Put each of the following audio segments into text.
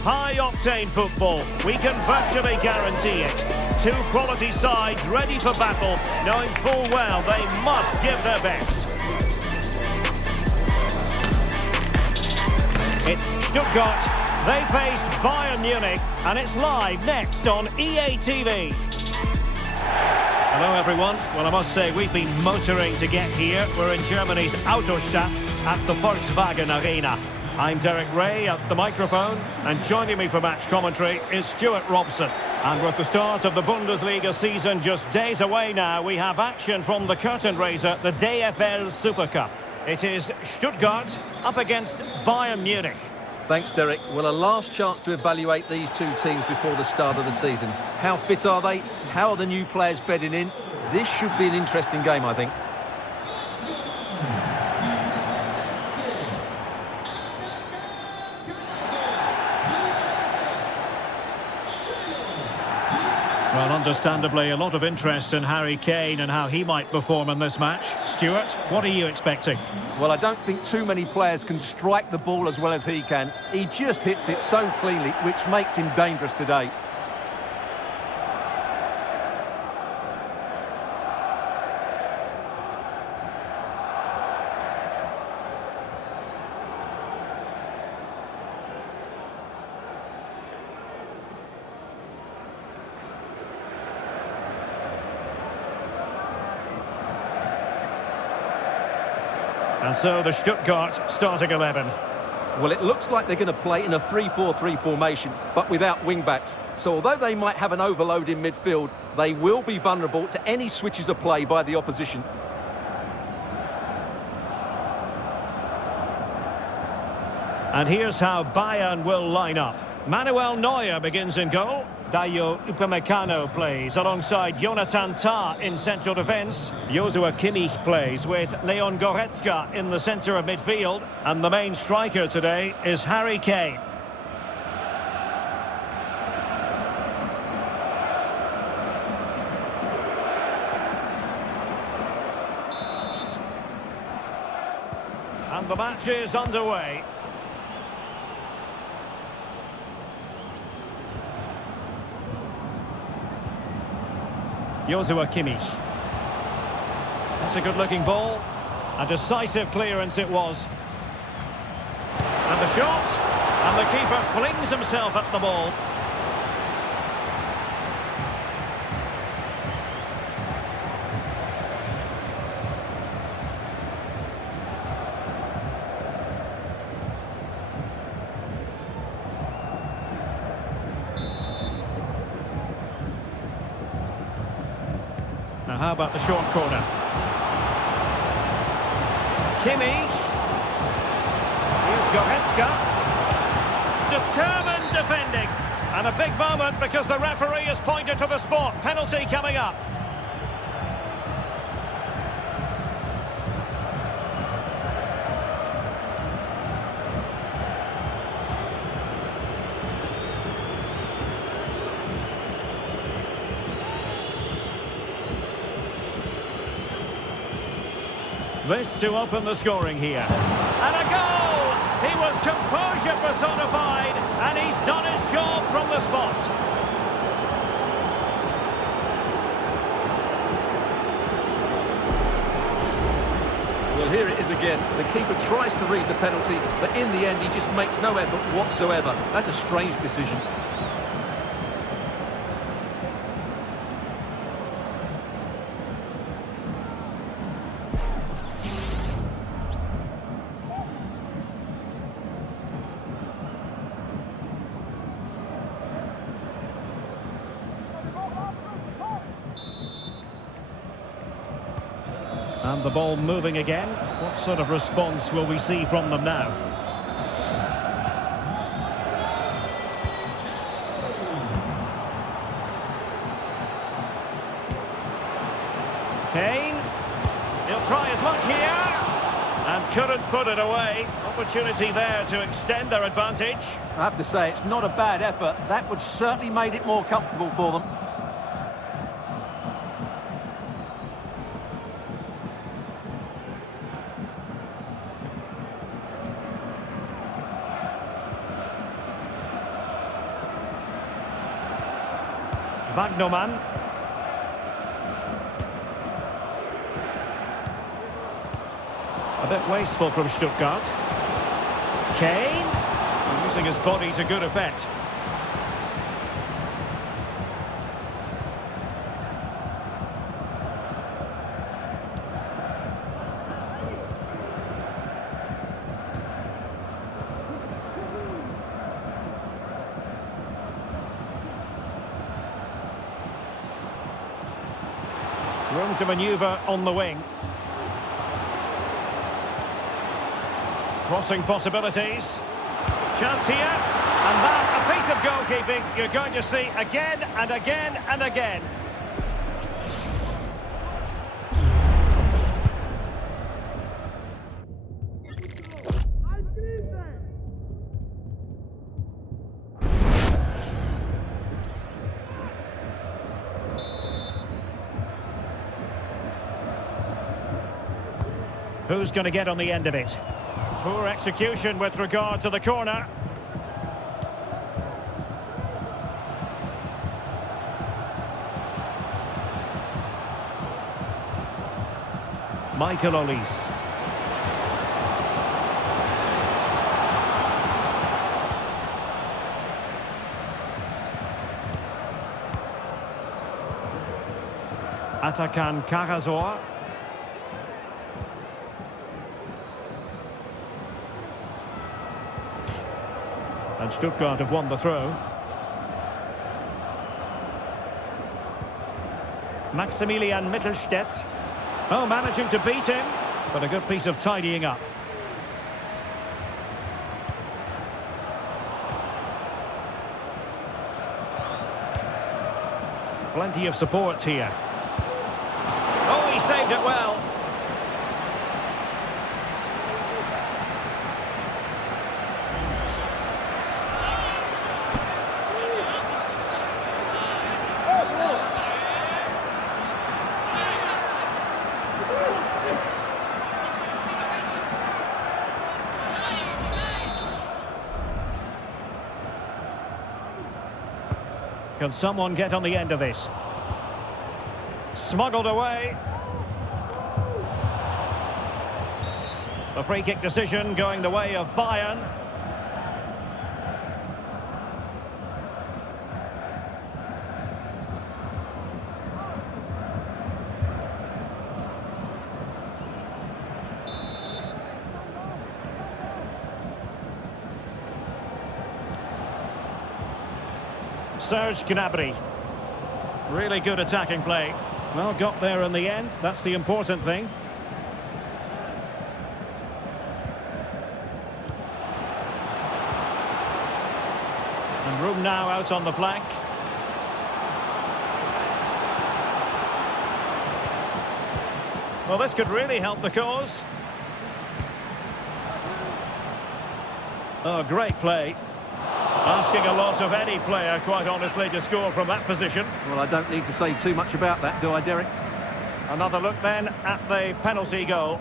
High-octane football, we can virtually guarantee it. Two quality sides ready for battle, knowing full well they must give their best. It's Stuttgart, they face Bayern Munich, and it's live next on EA TV. Hello everyone. Well, I must say we've been motoring to get here. We're in Germany's Autostadt at the Volkswagen Arena. I'm Derek Ray at the microphone, and joining me for match commentary is Stuart Robson. And with the start of the Bundesliga season just days away now, we have action from the curtain raiser, the VfB SUPERCUP. It is Stuttgart up against Bayern Munich. Thanks, Derek. Well, a last chance to evaluate these two teams before the start of the season. How fit are they? How are the new players bedding in? This should be an interesting game, I think. Well, understandably, a lot of interest in Harry Kane and how he might perform in this match. Stuart, what are you expecting? Well, I don't think too many players can strike the ball as well as he can. He just hits it so cleanly, which makes him dangerous today. And so the Stuttgart starting 11. Well, it looks like they're going to play in a 3-4-3 formation, but without wing-backs. So although they might have an overload in midfield, they will be vulnerable to any switches of play by the opposition. And here's how Bayern will line up. Manuel Neuer begins in goal. Dayo Upamecano plays alongside Jonathan Tah in central defence. Joshua Kimmich plays with Leon Goretzka in the centre of midfield. And the main striker today is Harry Kane. And the match is underway. Joshua Kimmich. That's a good-looking ball. A decisive clearance it was. And the shot. And the keeper flings himself at the ball. Now, how about the short corner? Kimmich. Here's Goretzka. Determined defending. And a big moment because the referee has pointed to the spot. Penalty coming up. This to open the scoring here. And a goal! He was composure personified, and he's done his job from the spot. Well, here it is again. The keeper tries to read the penalty, but in the end, he just makes no effort whatsoever. That's a strange decision. And the ball moving again. What sort of response will we see from them now? Kane. He'll try his luck here. And couldn't put it away. Opportunity there to extend their advantage. I have to say, it's not a bad effort. That would certainly made it more comfortable for them. Bagnoman. A bit wasteful from Stuttgart. Kane. Using his body to good effect. Room to manoeuvre on the wing. Crossing possibilities. Chance here. And that, a piece of goalkeeping you're going to see again and again and again. Who's going to get on the end of it? Poor execution with regard to the corner. Michael Olise. Atakan Karazor. And Stuttgart have won the throw. Maximilian Mittelstädt. Oh, managing to beat him, but a good piece of tidying up. Plenty of support here. Oh, he saved it well. Can someone get on the end of this? Smuggled away. The free kick decision going the way of Bayern. Serge Gnabry. Really good attacking play. Well, got there in the end. That's the important thing. And room now out on the flank. Well, this could really help the cause. Oh, great play. Asking a lot of any player, quite honestly, to score from that position. Well, I don't need to say too much about that, do I, Derek? Another look then at the penalty goal.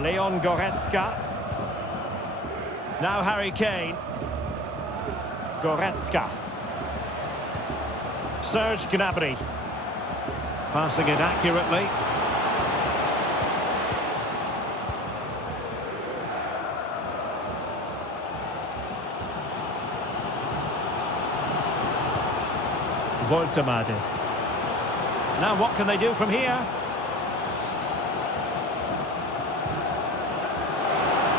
Leon Goretzka. Now Harry Kane. Goretzka. Serge Gnabry. Passing it accurately. Woltemade. Now what can they do from here?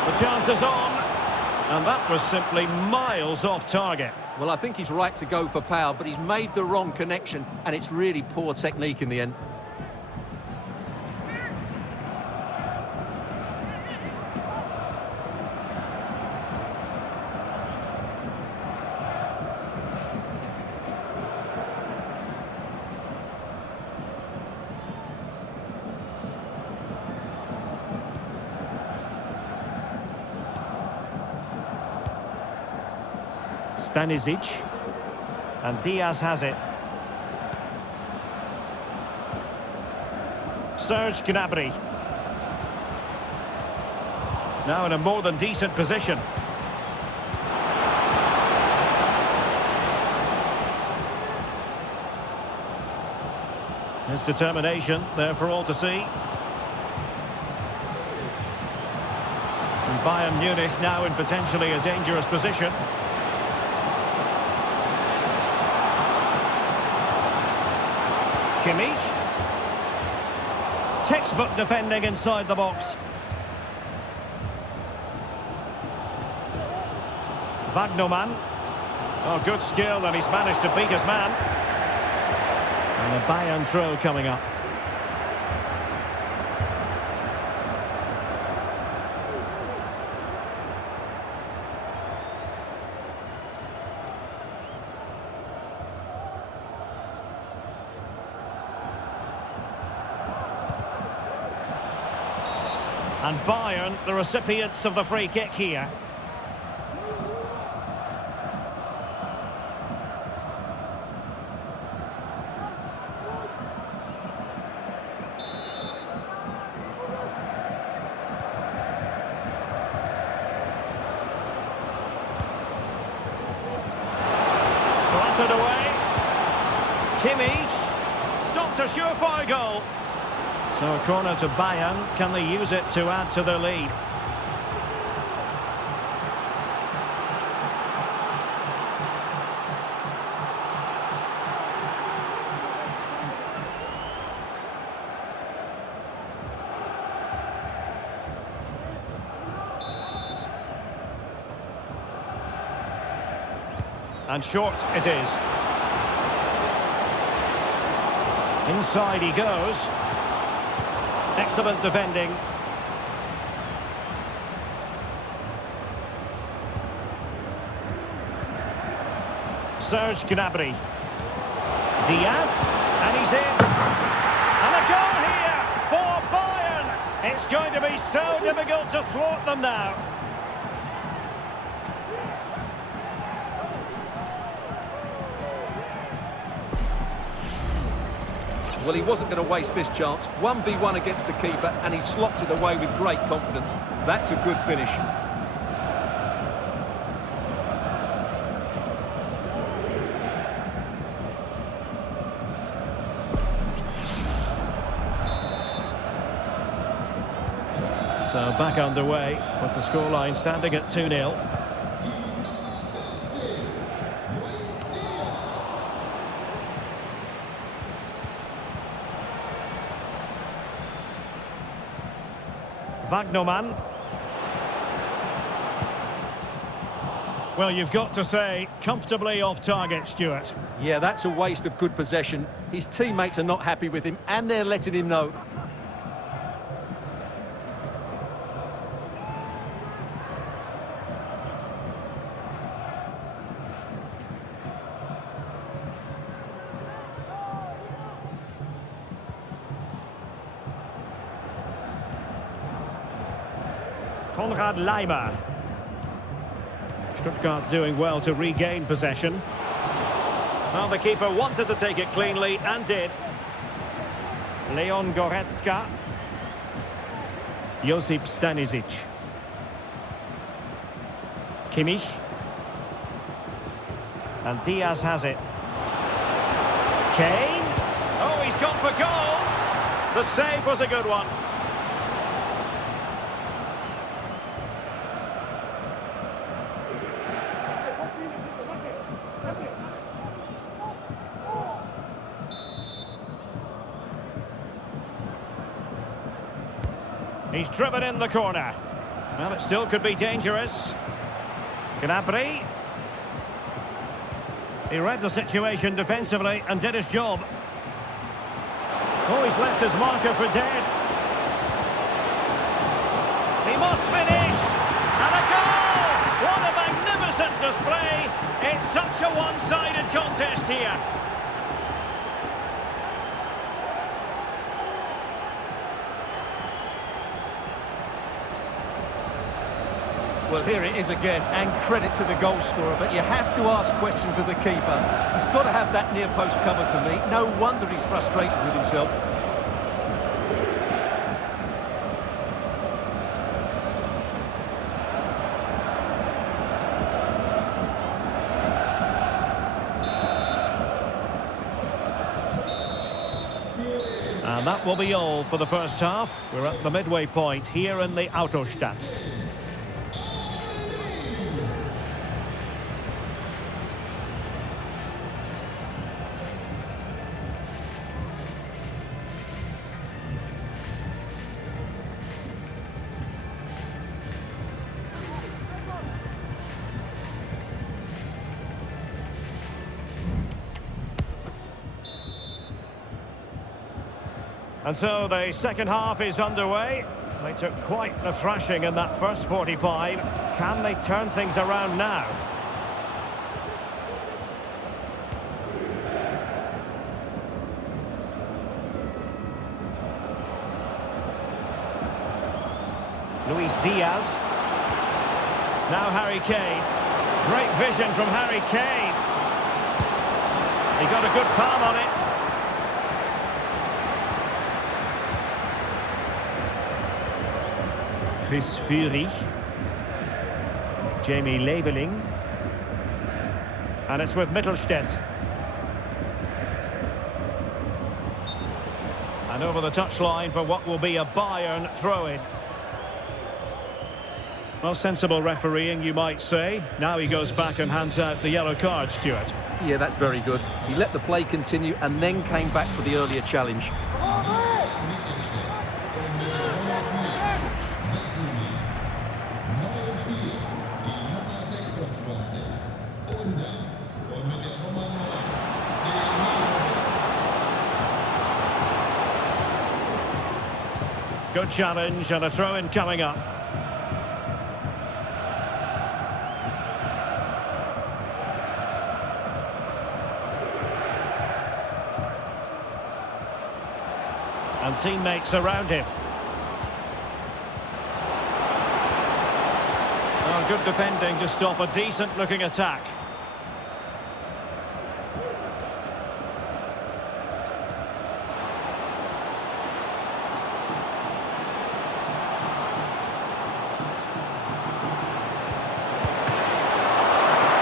The chance is on. And that was simply miles off target. Well, I think he's right to go for power, but he's made the wrong connection, and it's really poor technique in the end. Stanisic, and Diaz has it. Serge Gnabry. Now in a more than decent position. His determination there for all to see. And Bayern Munich now in potentially a dangerous position. Kimmich. Textbook defending inside the box. Wagnerman. Oh, good skill, and he's managed to beat his man. And a Bayern throw coming up. And Bayern, the recipients of the free kick here. Blasted away. Kimmich. Stopped a surefire goal. So a corner to Bayern. Can they use it to add to their lead? And short it is. Inside he goes. Excellent defending. Serge Gnabry. Diaz. And he's in. And a goal here for Bayern. It's going to be so difficult to thwart them now. Well, he wasn't going to waste this chance. 1v1 against the keeper, and he slots it away with great confidence. That's a good finish. So back underway, with the scoreline standing at 2-0. Wagnerman. Well, you've got to say, comfortably off target, Stuart. Yeah, that's a waste of good possession. His teammates are not happy with him, and they're letting him know. Konrad Leimer. Stuttgart doing well to regain possession. Well, the keeper wanted to take it cleanly and did. Leon Goretzka. Josip Stanisic. Kimmich. And Diaz has it. Kane. Oh, he's gone for goal. The save was a good one. He's driven in the corner. Well, it still could be dangerous. Gnabry. He read the situation defensively and did his job. Oh, he's left his marker for dead. He must finish. And a goal! What a magnificent display. It's such a one-sided contest here. Well, here it is again, and credit to the goal scorer, but you have to ask questions of the keeper. He's got to have that near post covered for me. No wonder he's frustrated with himself. And that will be all for the first half. We're at the midway point here in the Autostadt. And so the second half is underway. They took quite the thrashing in that first 45. Can they turn things around now? Luis Diaz. Now Harry Kane. Great vision from Harry Kane. He got a good palm on it. Chris Fury. Jamie Leveling. And it's with Mittelstedt. And over the touchline for what will be a Bayern throw-in. Well, sensible refereeing, you might say. Now he goes back and hands out the yellow card, Stuart. Yeah, that's very good. He let the play continue and then came back for the earlier challenge. Good challenge and a throw-in coming up. And teammates around him. Oh, good defending to stop a decent-looking attack.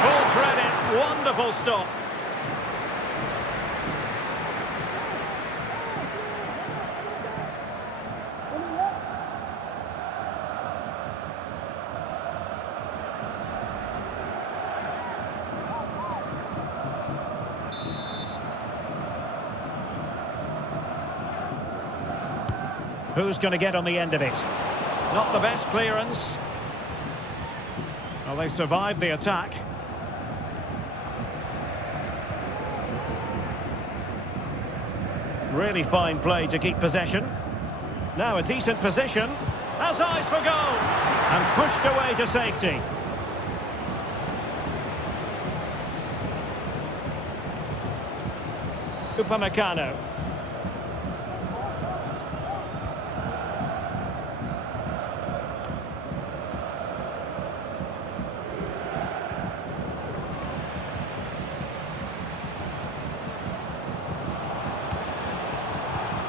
Full credit, wonderful stop. Who's going to get on the end of it? Not the best clearance. Well, they survived the attack. Really fine play to keep possession. Now a decent position. Has eyes for goal. And pushed away to safety. Upamecano.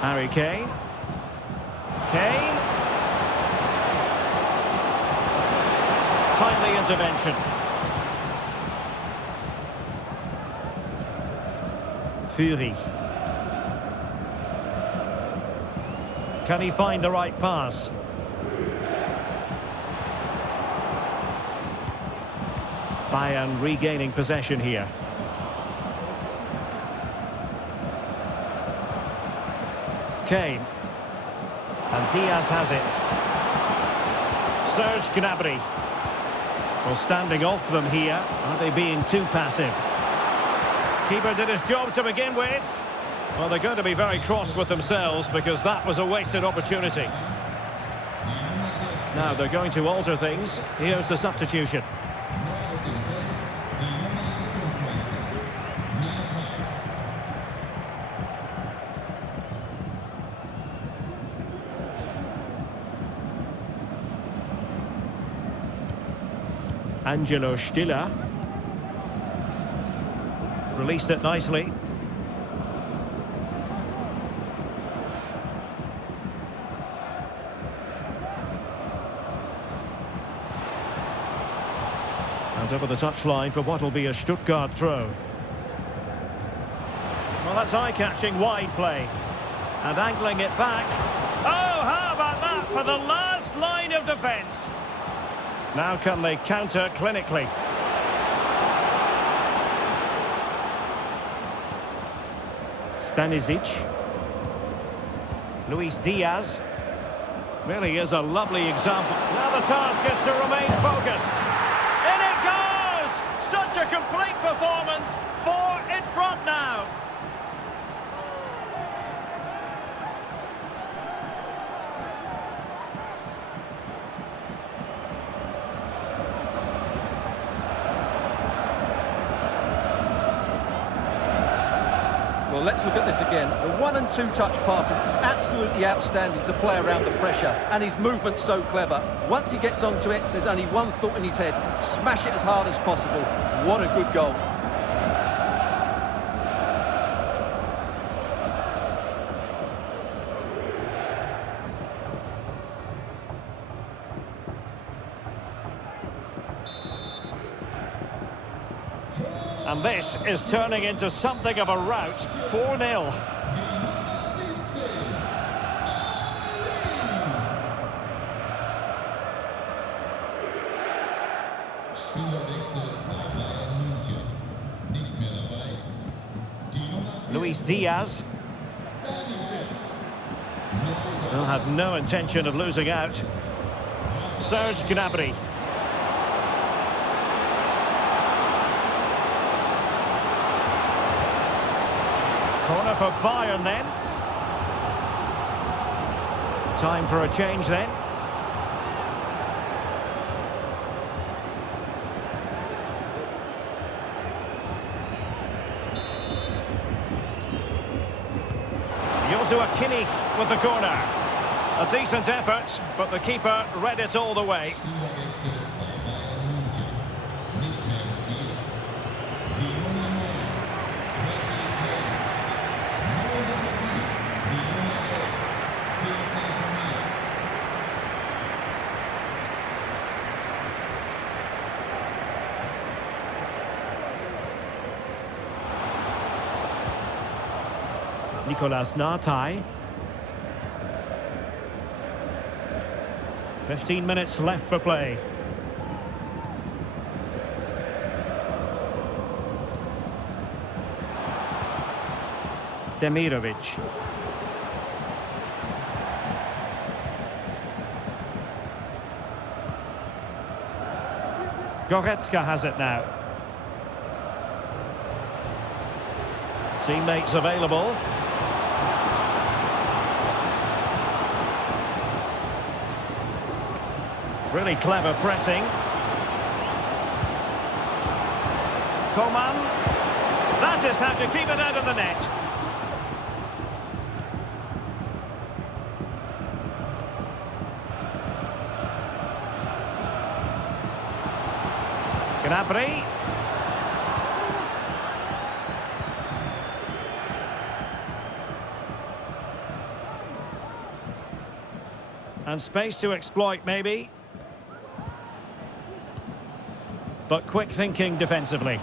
Harry Kane. Kane. Timely intervention. Fury. Can he find the right pass? Bayern regaining possession here. Kane. And Diaz has it. Serge Gnabry. Well, standing off them here. Are they being too passive? Keeper did his job to begin with. Well, they're going to be very cross with themselves because that was a wasted opportunity. Now they're going to alter things. Here's the substitution. Angelo Stiller. Released it nicely. And over the touchline for what will be a Stuttgart throw. Well, that's eye-catching wide play. And angling it back. Oh, how about that for the last line of defence? Now can they counter clinically? Stanisic. Luis Diaz. Really is a lovely example. Now the task is to remain focused. In it goes! Such a complete performance. 4 in front now. Well, let's look at this again. The 1- and 2-touch passing is absolutely outstanding to play around the pressure, and his movement's so clever. Once he gets onto it, there's only one thought in his head: smash it as hard as possible. What a good goal. And this is turning into something of a rout. 4-0. Spielerwechsel bei Bayern München. Nicht mehr dabei. Luis Diaz. Will have no intention of losing out. Serge Gnabry. Corner for Bayern then. Time for a change then. Joshua Kimmich with the corner. A decent effort, but the keeper read it all the way. Nicolas Nartai. 15 minutes left for play. Demirovic. Goretzka has it now. Teammates available. Really clever pressing. Coman. That is how to keep it out of the net. Gnabry. And space to exploit, maybe. But quick thinking defensively.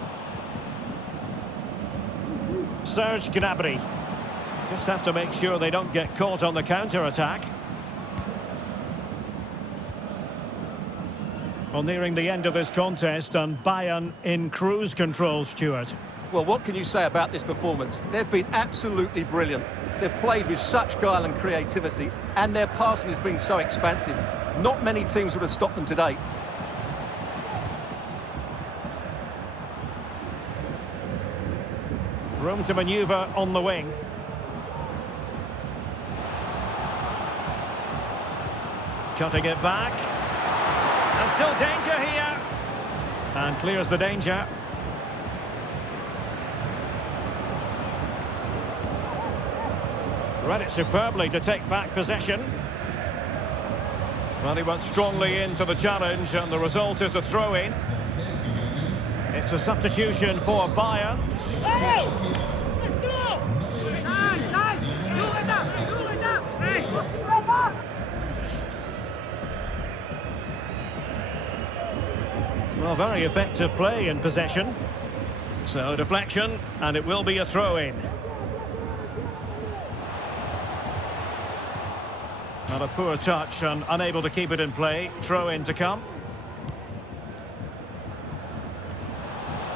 Serge Gnabry. Just have to make sure they don't get caught on the counter-attack. Well, nearing the end of this contest, and Bayern in cruise control, Stuart. Well, what can you say about this performance? They've been absolutely brilliant. They've played with such guile and creativity, and their passing has been so expansive. Not many teams would have stopped them today. Room to manoeuvre on the wing. Cutting it back. And still danger here. And clears the danger. Read it superbly to take back possession. Well, he went strongly into the challenge, and the result is a throw-in. It's a substitution for Bayern. Hey! Let's go! Nice! Do it up! Hey! Well, very effective play in possession. So, deflection, and it will be a throw-in. Not a poor touch and unable to keep it in play. Throw in to come.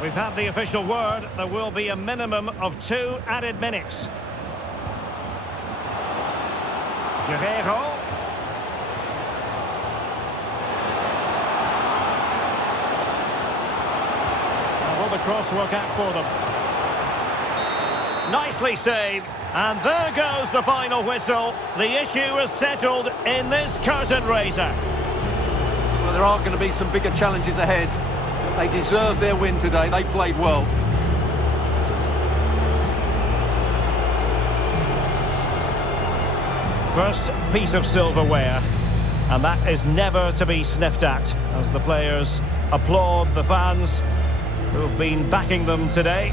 We've had the official word. There will be a minimum of 2 added minutes. Guerrero. Will the cross work out for them? Nicely saved. And there goes the final whistle. The issue is settled in this curtain raiser. Well, there are going to be some bigger challenges ahead. They deserved their win today. They played well. First piece of silverware, and that is never to be sniffed at, as the players applaud the fans who've been backing them today.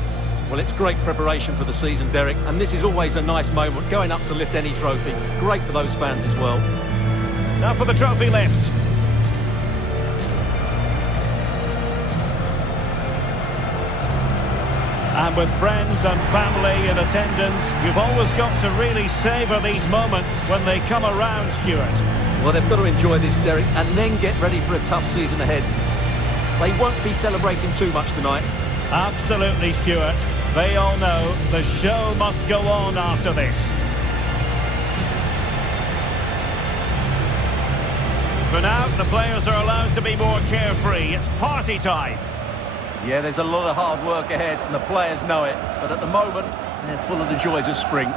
Well, it's great preparation for the season, Derek, and this is always a nice moment, going up to lift any trophy. Great for those fans as well. Now for the trophy lift. And with friends and family in attendance, you've always got to really savour these moments when they come around, Stuart. Well, they've got to enjoy this, Derek, and then get ready for a tough season ahead. They won't be celebrating too much tonight. Absolutely, Stuart. They all know the show must go on after this. For now, the players are allowed to be more carefree. It's party time. Yeah, there's a lot of hard work ahead, and the players know it. But at the moment, they're full of the joys of spring.